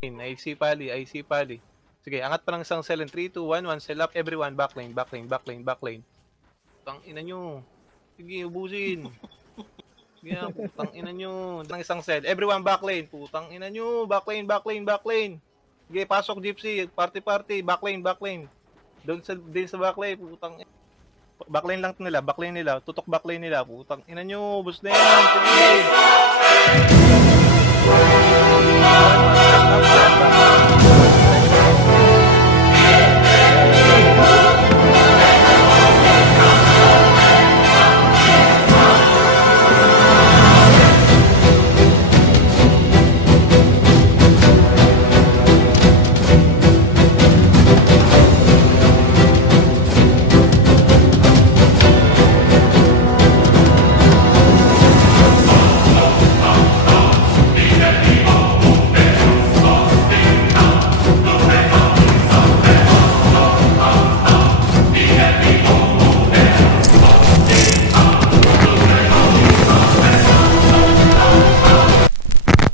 IC pali, IC pali. Sige, angat pa ng isang cell in 3, 2, 1, 1 cell up, everyone, backlane, backlane, backlane, backlane. Putang ina nyo. Sige, ubusin. Sige na, putang ina nyo. Ng isang cell, everyone backlane, putang ina nyo, backlane, backlane, backlane. Sige, pasok Gypsy, party, backlane, backlane. Doon sa backlane, putang ina. Backlane lang nila, tutok backlane nila, putang ina nyo, bus na yan, sige.